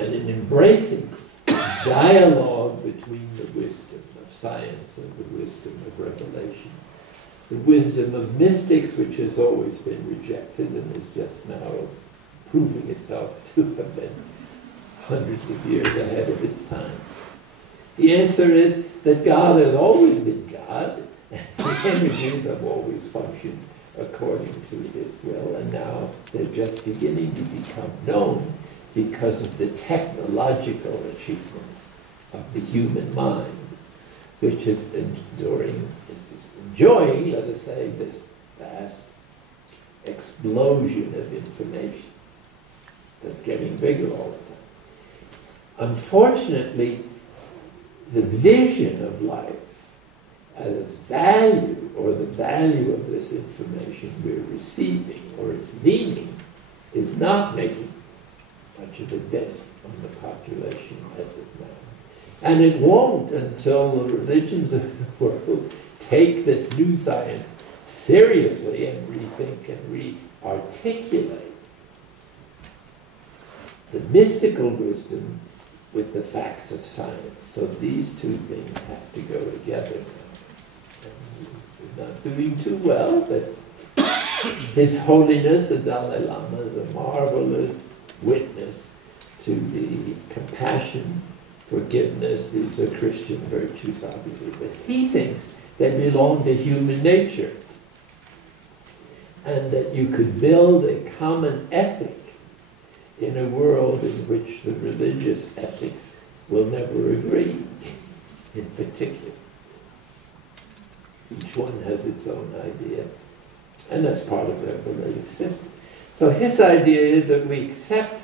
and in embracing dialogue between the wisdom of science and the wisdom of revelation. The wisdom of mystics, which has always been rejected and is just now proving itself to have been hundreds of years ahead of its time. The answer is that God has always been God, and the energies have always functioned according to His will, and now they're just beginning to become known because of the technological achievements of the human mind, which is enjoying, let us say, this vast explosion of information that's getting bigger all the time. Unfortunately, the vision of life as value, or the value of this information we're receiving, or its meaning, is not making much of a dent on the population as of now. And it won't until the religions of the world take this new science seriously and rethink and re-articulate the mystical wisdom with the facts of science. So these two things have to go together now. And we're not doing too well, but His Holiness, the Dalai Lama, is a marvelous witness to the compassion, forgiveness. These are Christian virtues, obviously, but he thinks they belong to human nature, and that you could build a common ethic in a world in which the religious ethics will never agree, in particular. Each one has its own idea, and that's part of their belief system. So his idea is that we accept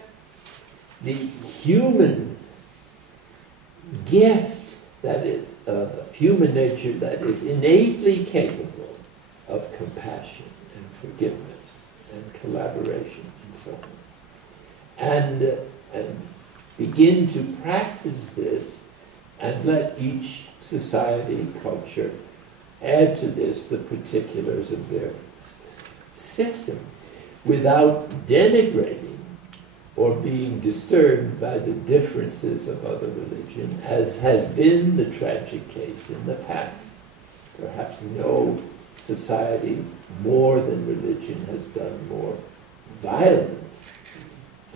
the human gift that is human nature that is innately capable of compassion and forgiveness and collaboration and so on. And begin to practice this and let each society, culture, add to this the particulars of their system without denigrating or being disturbed by the differences of other religion, as has been the tragic case in the past. Perhaps no society more than religion has done more violence.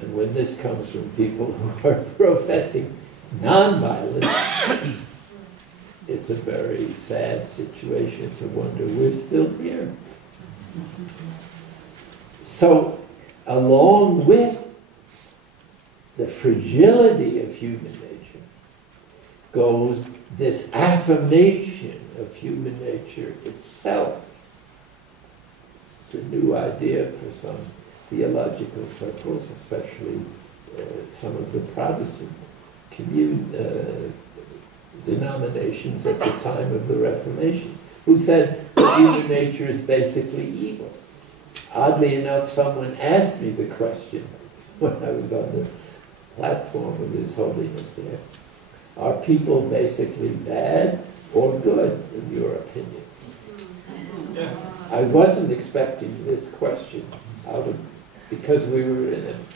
And when this comes from people who are professing non-violence, it's a very sad situation. It's a wonder we're still here. So, along with the fragility of human nature goes this affirmation of human nature itself. It's a new idea for some theological circles, especially some of the Protestant denominations at the time of the Reformation, who said that human nature is basically evil. Oddly enough, someone asked me the question when I was on the platform with His Holiness there. Are people basically bad or good, in your opinion? Yeah. I wasn't expecting this question because we were in an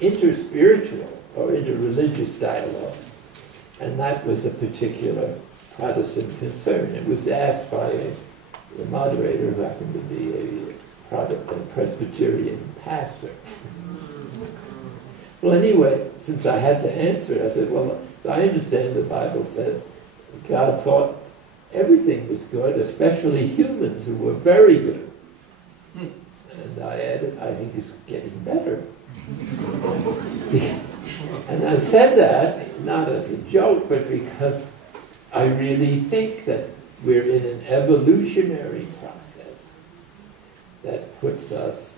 interspiritual or interreligious dialogue, and that was a particular Protestant concern. It was asked by the moderator who happened to be a Presbyterian pastor. Well, anyway, since I had to answer, I said, well, I understand the Bible says God thought everything was good, especially humans who were very good. And I added, I think it's getting better. And I said that, not as a joke, but because I really think that we're in an evolutionary process that puts us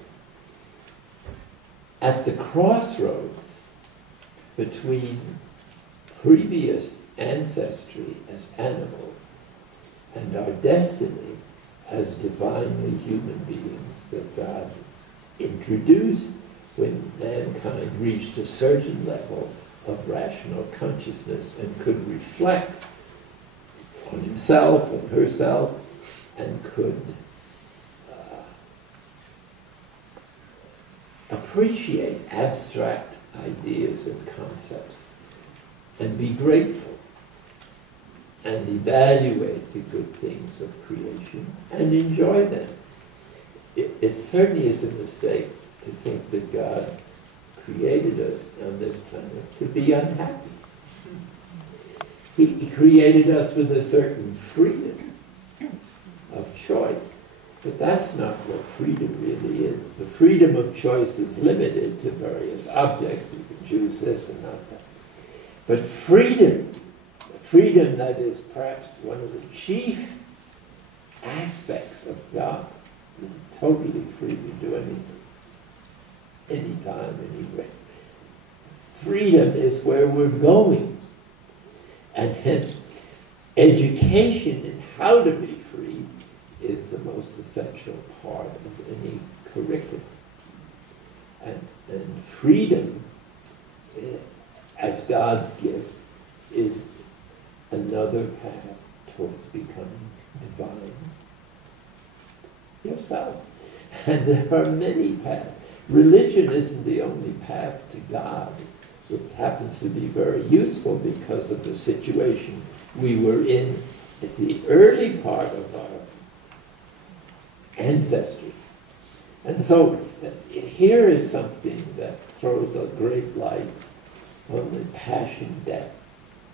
at the crossroads between previous ancestry as animals and our destiny as divinely human beings that God introduced when mankind reached a certain level of rational consciousness and could reflect on himself and herself and could appreciate abstract ideas and concepts, and be grateful, and evaluate the good things of creation, and enjoy them. It certainly is a mistake to think that God created us on this planet to be unhappy. He created us with a certain freedom of choice, but that's not what freedom really is. The freedom of choice is limited to various objects. You can choose this and not that. But freedom that is perhaps one of the chief aspects of God, is totally free to do anything, anytime, anywhere. Freedom is where we're going. And hence, education in how to be free is the most essential part of any curriculum. And freedom, as God's gift, is another path towards becoming divine yourself. And there are many paths. Religion isn't the only path to God. It happens to be very useful because of the situation we were in at the early part of our ancestry. And so here is something that throws a great light on the passion death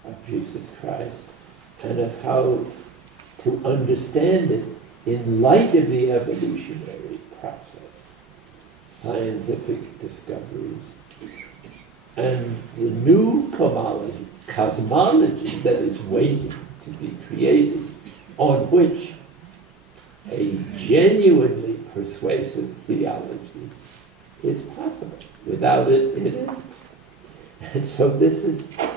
of Jesus Christ and of how to understand it in light of the evolutionary process, scientific discoveries, and the new cosmology that is waiting to be created, on which a genuinely persuasive theology is possible. Without it, it isn't. And so this is a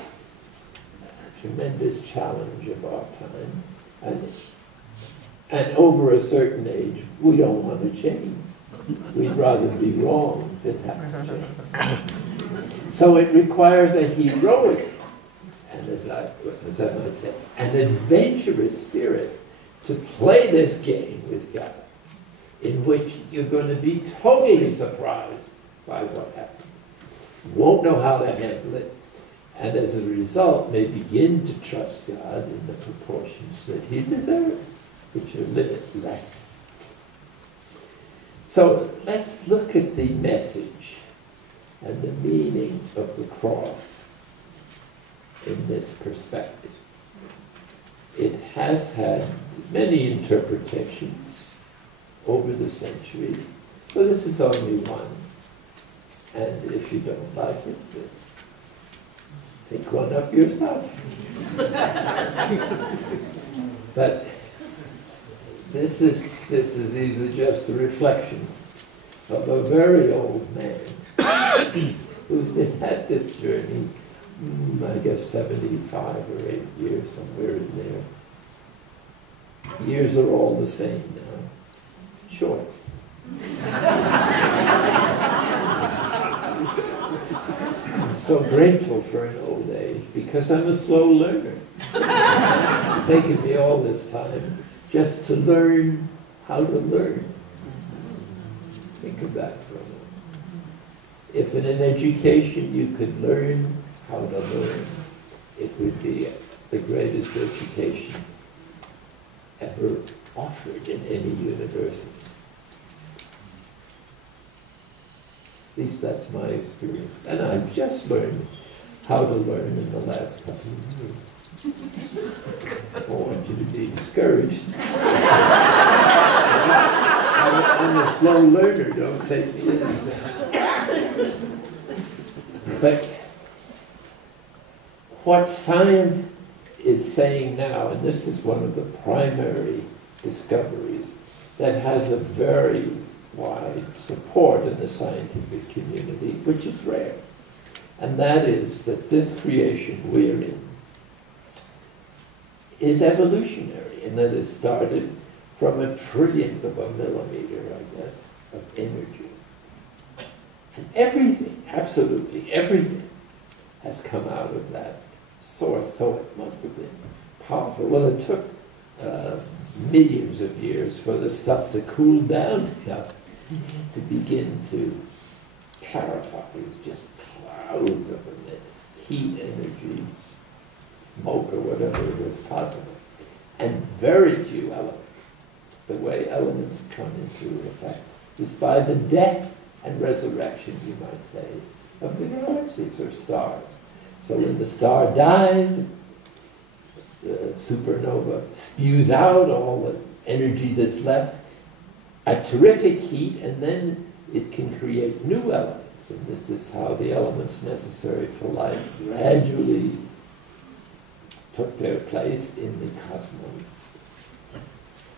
tremendous challenge of our time. And over a certain age, we don't want to change. We'd rather be wrong than have to change. So it requires a heroic, and as I might say, an adventurous spirit to play this game with God, in which you're going to be totally surprised by what happens. You won't know how to handle it, and as a result may begin to trust God in the proportions that he deserves, which are limitless. So let's look at the message and the meaning of the cross in this perspective. It has had many interpretations over the centuries, but this is only one. And if you don't like it, think one up yourself. But these are just the reflections of a very old man who's been at this journey, I guess 75 or 8 years, somewhere in there. Years are all the same now. Short. I'm so grateful for an old age because I'm a slow learner. It's taken me all this time just to learn how to learn. Think of that for a moment. If in an education you could learn how to learn, it would be the greatest education ever offered in any university. At least that's my experience. And I've just learned how to learn in the last couple of years. I don't want you to be discouraged. I'm a slow learner, don't take me in. But what science is saying now, and this is one of the primary discoveries that has a very wide support in the scientific community, which is rare, and that is that this creation we're in is evolutionary, and that it started from a trillionth of a millimeter, I guess, of energy. And everything, absolutely everything, has come out of that source, so it must have been powerful. Well, it took millions of years for the stuff to cool down enough to begin to clarifies, just clouds of immense heat, energy, smoke, or whatever was possible, and very few elements. The way elements come into effect is by the death and resurrection, you might say, of the galaxies or stars. So when the star dies, the supernova spews out all the energy that's left at terrific heat, and then it can create new elements. And this is how the elements necessary for life gradually took their place in the cosmos.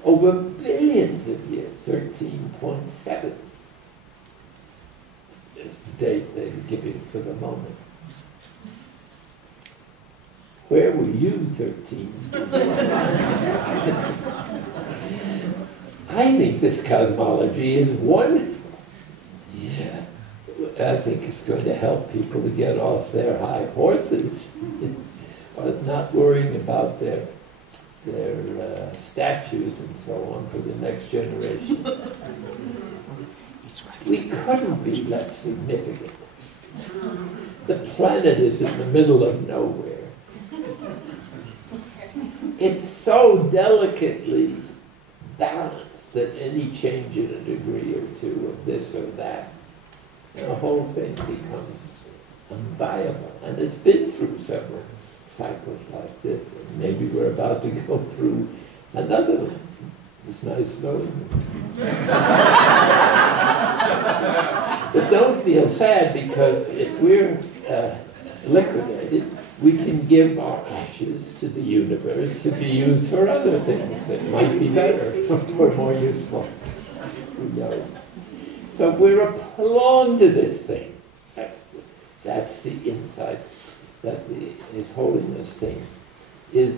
Over billions of years, 13.7 is the date they're giving for the moment. Where were you 13? I think this cosmology is wonderful. Yeah. I think it's going to help people to get off their high horses. Not worrying about their statues and so on for the next generation. We couldn't be less significant. The planet is in the middle of nowhere. It's so delicately balanced that any change in a degree or two of this or that, the whole thing becomes unviable. And it's been through several cycles like this, and maybe we're about to go through another one. It's nice knowing you. But don't feel sad, because if we're liquidated, we can give our ashes to the universe to be used for other things that might be better or more useful. Who knows? So we're belong to this thing. That's the insight that His Holiness thinks is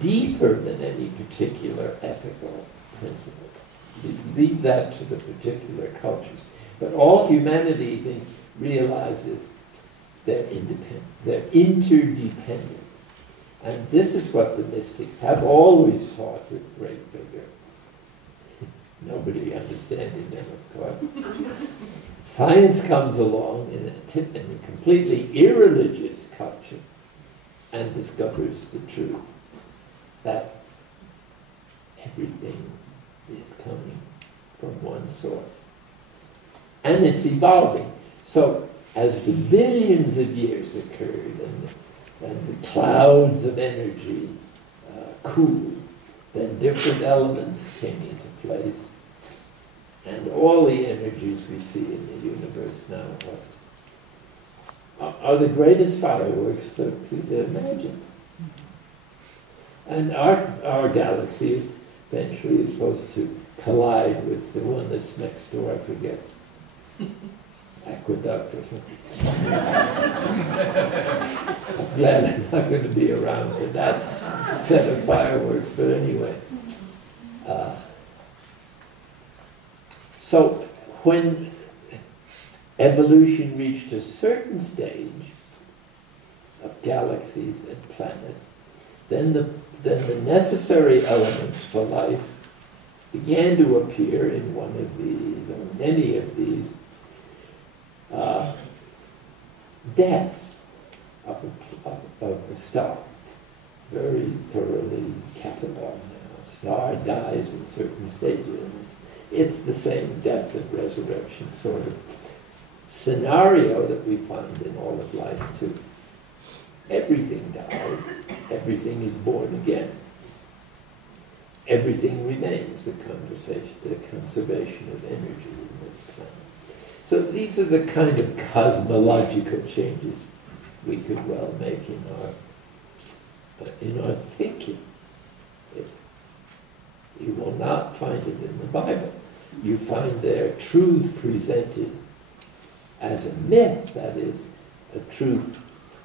deeper than any particular ethical principle. Leave that to the particular cultures. But all humanity realizes their independence, their interdependence. And this is what the mystics have always taught with great vigor. Nobody understanding them, of course. Science comes along in a completely irreligious culture and discovers the truth that everything is coming from one source. And it's evolving. So as the billions of years occurred and the clouds of energy cooled, then different elements came into place. And all the energies we see in the universe now are the greatest fireworks that we could imagine. And our galaxy eventually is supposed to collide with the one that's next door, I forget. Aqueduct or something. I'm glad I'm not going to be around for that set of fireworks, but anyway. So when evolution reached a certain stage of galaxies and planets, then the necessary elements for life began to appear in one of these, or many of these, deaths of a star, very thoroughly cataloged now. A star dies in certain stages. It's the same death and resurrection sort of scenario that we find in all of life too. Everything dies, everything is born again. Everything remains, the conservation of energy in this planet. So these are the kind of cosmological changes we could well make in our thinking. You will not find it in the Bible. You find there truth presented as a myth, that is, a truth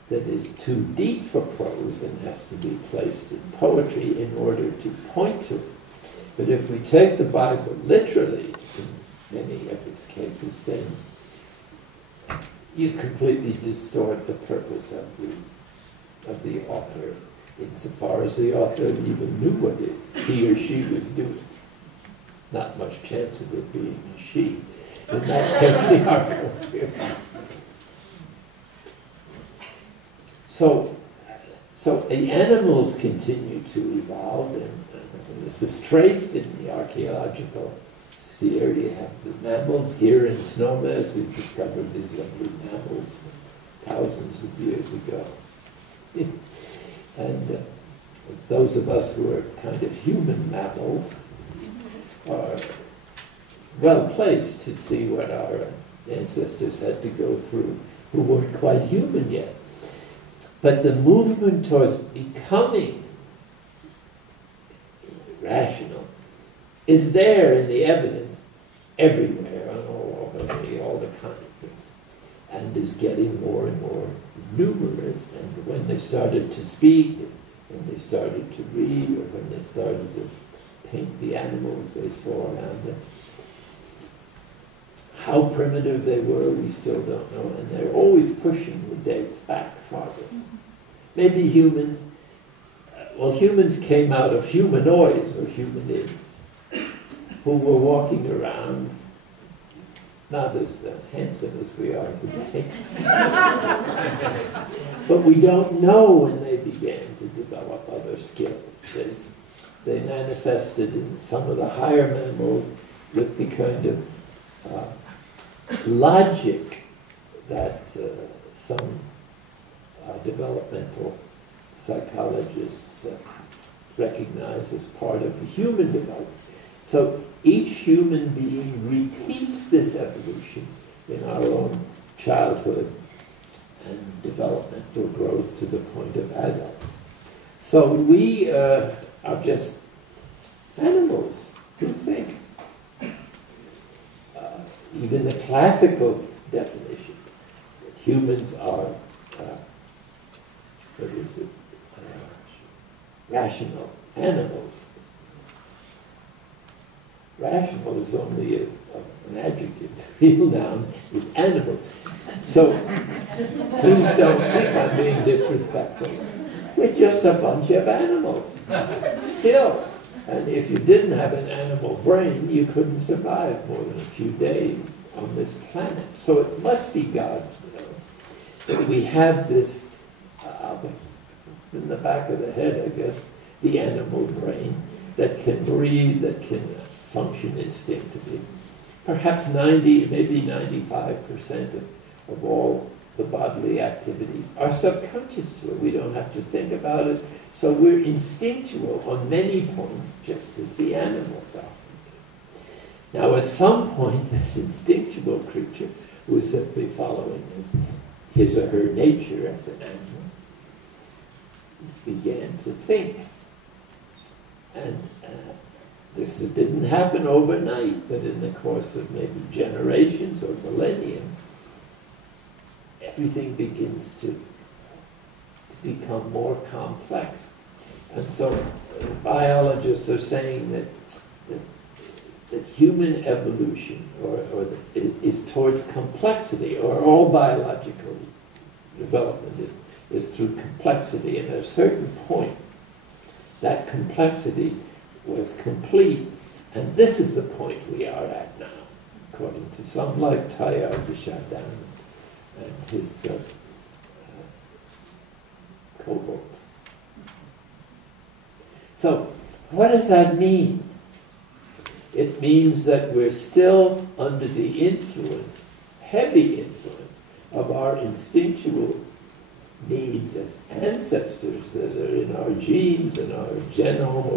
that is too deep for prose and has to be placed in poetry in order to point to it. But if we take the Bible literally, in many of its cases, then you completely distort the purpose of the author, insofar as the author even knew what he or she was doing. Not much chance of it being a she. in that patriarchal period. So the animals continue to evolve, and this is traced in the archaeological sphere. You have the mammals here in Snowmass. We discovered these lovely mammals thousands of years ago. And those of us who are kind of human mammals are well placed to see what our ancestors had to go through, who weren't quite human yet. But the movement towards becoming rational is there in the evidence everywhere on all the continents, and is getting more and more numerous. And when they started to speak, when they started to read, or when they started to paint the animals they saw around them, how primitive they were, we still don't know, and they're always pushing the dates back farthest. Maybe humans, well, humans came out of humanoids or humanids who were walking around not as handsome as we are today. But we don't know when they began to develop other skills. They manifested in some of the higher mammals with the kind of logic that some developmental psychologists recognize as part of human development. So each human being repeats this evolution in our own childhood and developmental growth to the point of adults. So we are just animals who think. Even the classical definition that humans are, rational animals. Rational is only an adjective. The real noun is animal. So please don't think I'm being disrespectful. We're just a bunch of animals. Still. And if you didn't have an animal brain, you couldn't survive more than a few days on this planet. So it must be God's will that we have this, in the back of the head, I guess, the animal brain that can breathe, that can function instinctively. Perhaps 90, maybe 95% of all the bodily activities are subconscious to it. We don't have to think about it. So we're instinctual on many points, just as the animals are. Now at some point, this instinctual creature, who is simply following his or her nature as an animal, began to think. And this didn't happen overnight, but in the course of maybe generations or millennia, everything begins to become more complex. And so biologists are saying that human evolution is towards complexity, or all biological development is through complexity. And at a certain point, that complexity was complete. And this is the point we are at now, according to some like Teilhard de Chardin and his cohorts. So, what does that mean? It means that we're still under the influence, heavy influence, of our instinctual needs as ancestors that are in our genes and our genome,